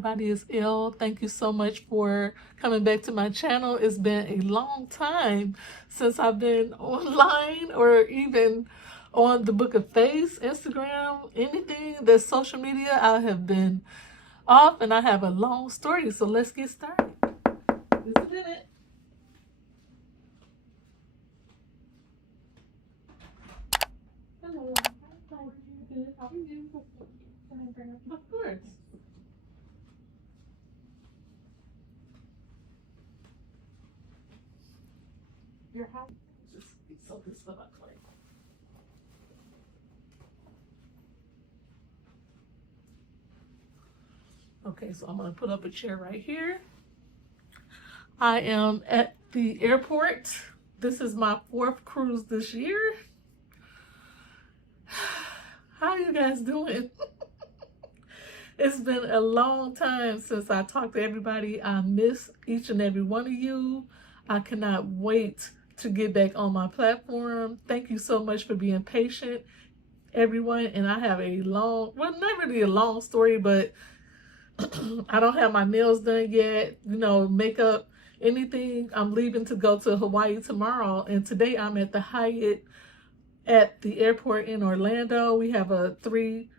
everybody, it's Elle. Thank you so much for coming back to my channel. It's been a long time since I've been online or even on the Book of Face, Instagram, anything that's social media. I have been off and I have a long story, so let's get started. Just a minute. Hello. How are you? Good. How are you? Of course. Your house just so this stuff out way. Okay, so I'm gonna put up a chair right here. I am at the airport. This is my 4th cruise this year. How you guys doing? It's been a long time since I talked to everybody. I miss each and every one of you. I cannot wait to get back on my platform. Thank you so much for being patient, everyone. And I have a long, well, not really a long story, but I don't have my nails done yet, you know, makeup, anything. I'm leaving to go to Hawaii tomorrow. And today I'm at the Hyatt at the airport in Orlando. We have a 3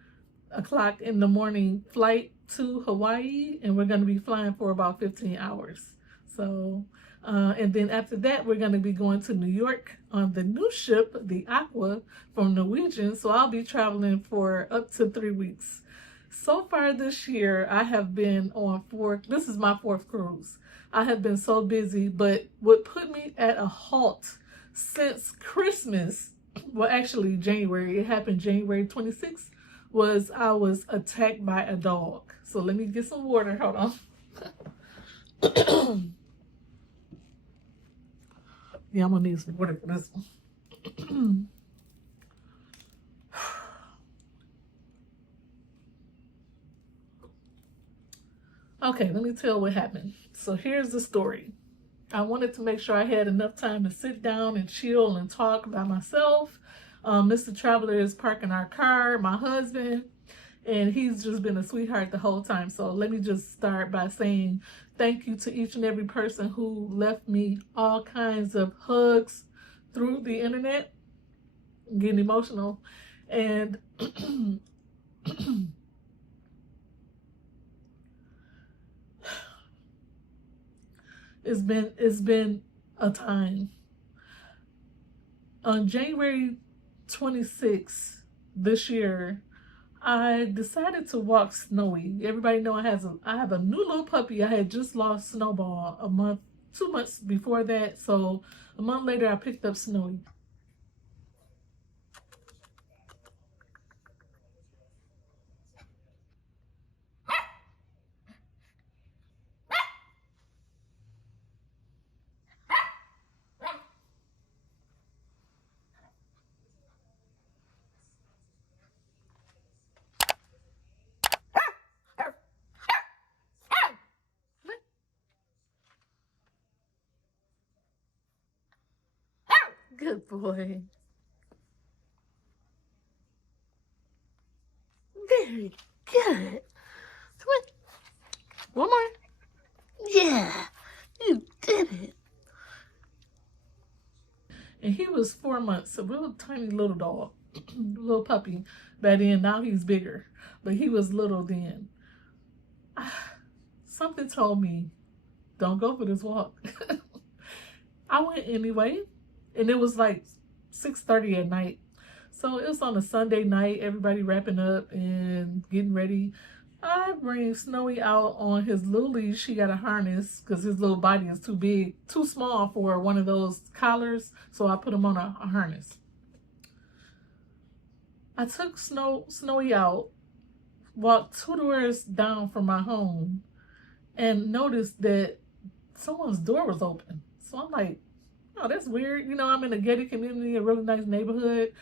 o'clock in the morning flight to Hawaii, and we're going to be flying for about 15 hours. So, and then after that, we're going to be going to New York on the new ship, the Aqua from Norwegian. So I'll be traveling for up to 3 weeks. So far this year, I have been on this is my 4th cruise. I have been so busy, but what put me at a halt since Christmas, well, actually January, it happened January 26th, was I was attacked by a dog. So let me get some water. Hold on. Yeah, I'm gonna need some water for this one. Okay, let me tell what happened. So here's the story. I wanted to make sure I had enough time to sit down and chill and talk by myself. Mr. Traveler is parking our car, my husband, and he's just been a sweetheart the whole time. So let me just start by saying thank you to each and every person who left me all kinds of hugs through the internet. I'm getting emotional. And it's been a time. On January 26th this year, I decided to walk Snowy. Everybody know I have a new little puppy. I had just lost Snowball 2 months before that. So a month later, I picked up Snowy. Good boy. Very good. One more. Yeah, you did it. And he was 4 months, a real tiny little dog, little puppy back then. Now he's bigger, but he was little then. Something told me, don't go for this walk. I went anyway, and it was like 6:30 at night. So it was on a Sunday night, everybody wrapping up and getting ready. I bring Snowy out on his little leash. He got a harness because his little body is too big, too small for one of those collars. So I put him on a harness. I took Snowy out, walked 2 doors down from my home, and noticed that someone's door was open. So I'm like, oh, that's weird. You know, I'm in a gated community, a really nice neighborhood.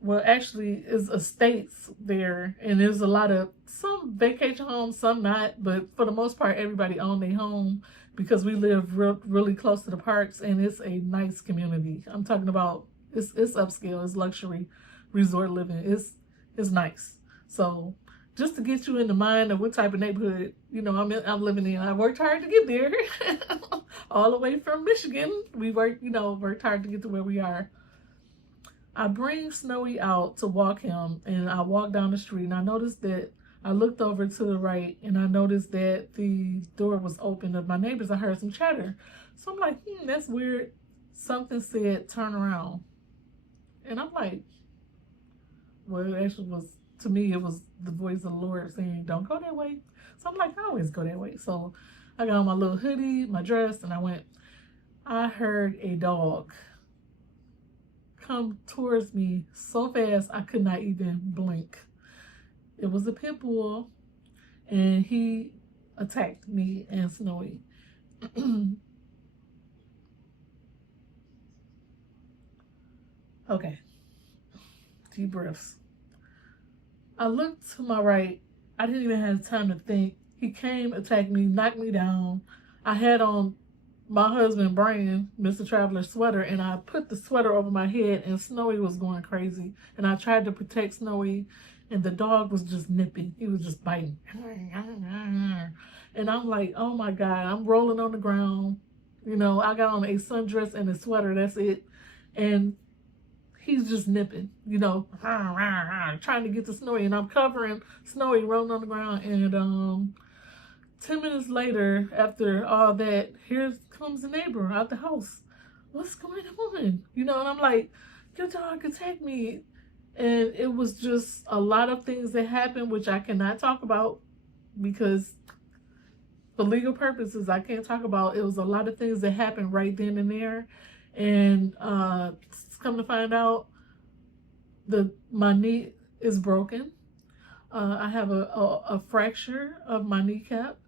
Well, actually, it's estates there, and there's a lot of, some vacation homes, some not, but for the most part, everybody own their home because we live really close to the parks, and it's a nice community. I'm talking about, it's upscale, it's luxury resort living. It's nice. So just to get you in the mind of what type of neighborhood, you know, I'm living in. I worked hard to get there. All the way from Michigan. We worked, you know, worked hard to get to where we are. I bring Snowy out to walk him, and I walk down the street, and I noticed that I looked over to the right, and I noticed that the door was open of my neighbors. I heard some chatter. So I'm like, that's weird. Something said, turn around. And I'm like, well, it actually was, to me, it was the voice of the Lord saying, don't go that way. So I'm like, I always go that way. So I got on my little hoodie, my dress, and I went. I heard a dog come towards me so fast I could not even blink. It was a pit bull, and he attacked me and Snowy. Okay, deep breaths. I looked to my right. I didn't even have time to think. He came, attacked me, knocked me down. I had on my husband Brian, Mr. Traveler's sweater, and I put the sweater over my head, and Snowy was going crazy. And I tried to protect Snowy, and the dog was just nipping. He was just biting. And I'm like, oh my God, I'm rolling on the ground. You know, I got on a sundress and a sweater, that's it. And he's just nipping, you know, trying to get to Snowy. And I'm covering Snowy, rolling on the ground. And 10 minutes later, after all that, here comes the neighbor out the house. What's going on? You know, and I'm like, your dog attacked me. And it was just a lot of things that happened, which I cannot talk about because for legal purposes, I can't talk about. It was a lot of things that happened right then and there. And come to find out, my knee is broken. I have a fracture of my kneecap.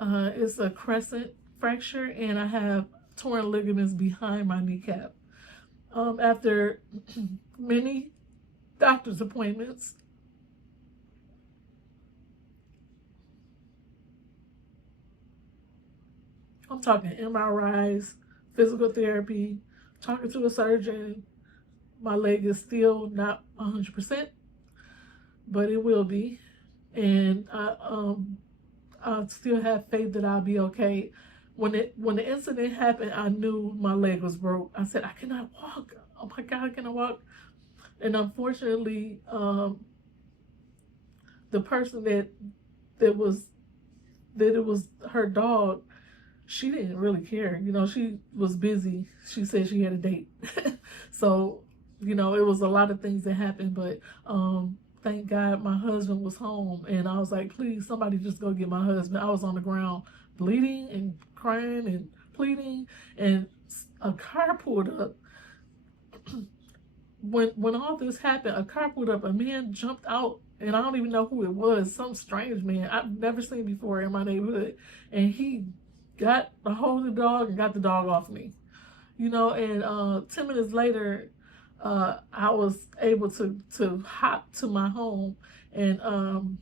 It's a crescent fracture, and I have torn ligaments behind my kneecap. After many doctor's appointments, I'm talking MRIs, physical therapy, talking to a surgeon. My leg is still not 100%, but it will be. And I still have faith that I'll be okay. When the incident happened, I knew my leg was broke. I said, I cannot walk. Oh my God, I cannot walk. And unfortunately, the person that it was her dog, she didn't really care. You know, she was busy. She said she had a date. So, you know, it was a lot of things that happened, but thank God my husband was home, and I was like, please, somebody just go get my husband. I was on the ground bleeding and crying and pleading, and a car pulled up. When all this happened, a car pulled up, a man jumped out, and I don't even know who it was, some strange man I've never seen before in my neighborhood, and he got a hold of the dog and got the dog off me. You know, and 10 minutes later, I was able to hop to my home, and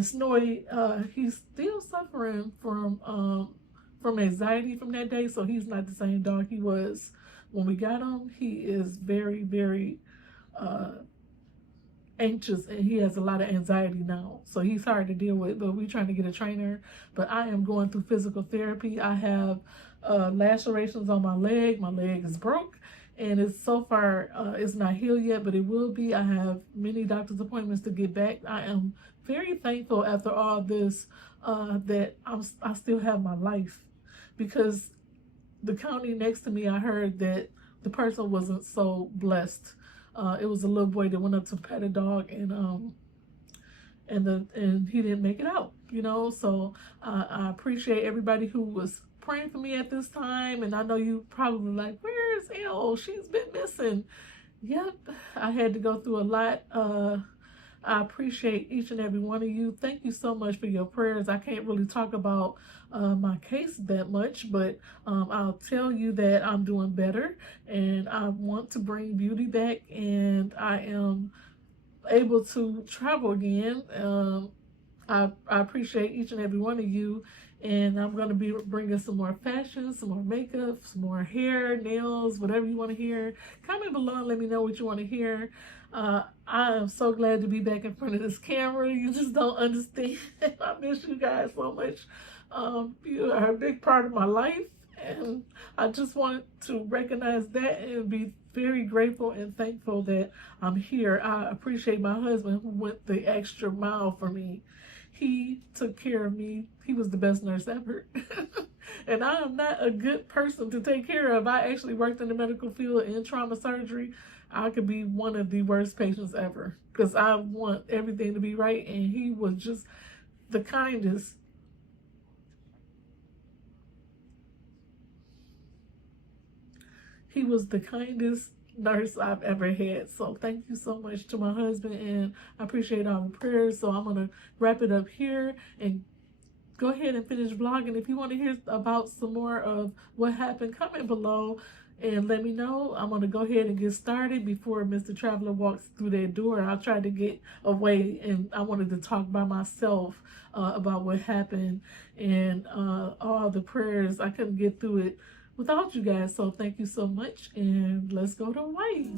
Snowy, he's still suffering from anxiety from that day, so he's not the same dog he was when we got him. He is very, very anxious, and he has a lot of anxiety now, so he's hard to deal with, but we're trying to get a trainer. But I am going through physical therapy. I have lacerations on my leg is broke, and it's so far it's not healed yet, but it will be. I have many doctor's appointments to get back. I am very thankful after all this that I still have my life, because the county next to me, I heard that the person wasn't so blessed. It was a little boy that went up to pet a dog, and he didn't make it out, you know. So I appreciate everybody who was praying for me at this time. And I know you probably like, where's Elle? She's been missing. Yep, I had to go through a lot. I appreciate each and every one of you. Thank you so much for your prayers. I can't really talk about my case that much, but I'll tell you that I'm doing better, and I want to bring beauty back, and I am able to travel again. I appreciate each and every one of you, And I'm going to be bringing some more fashion, some more makeup, some more hair, nails, whatever you want to hear. Comment below and let me know what you want to hear. I am so glad to be back in front of this camera. You just don't understand. I miss you guys so much. You are a big part of my life, and I just want to recognize that and be very grateful and thankful that I'm here. I appreciate my husband who went the extra mile for me. He took care of me. He was the best nurse ever. And I am not a good person to take care of. I actually worked in the medical field in trauma surgery. I could be one of the worst patients ever because I want everything to be right. And he was just the kindest. He was the kindest nurse I've ever had. So thank you so much to my husband, and I appreciate all the prayers. So I'm going to wrap it up here and go ahead and finish vlogging. If you want to hear about some more of what happened, comment below and let me know. I'm going to go ahead and get started before Mr. Traveler walks through that door. I tried to get away, and I wanted to talk by myself about what happened and all the prayers. I couldn't get through it without you guys. So thank you so much, and let's go to Hawaii.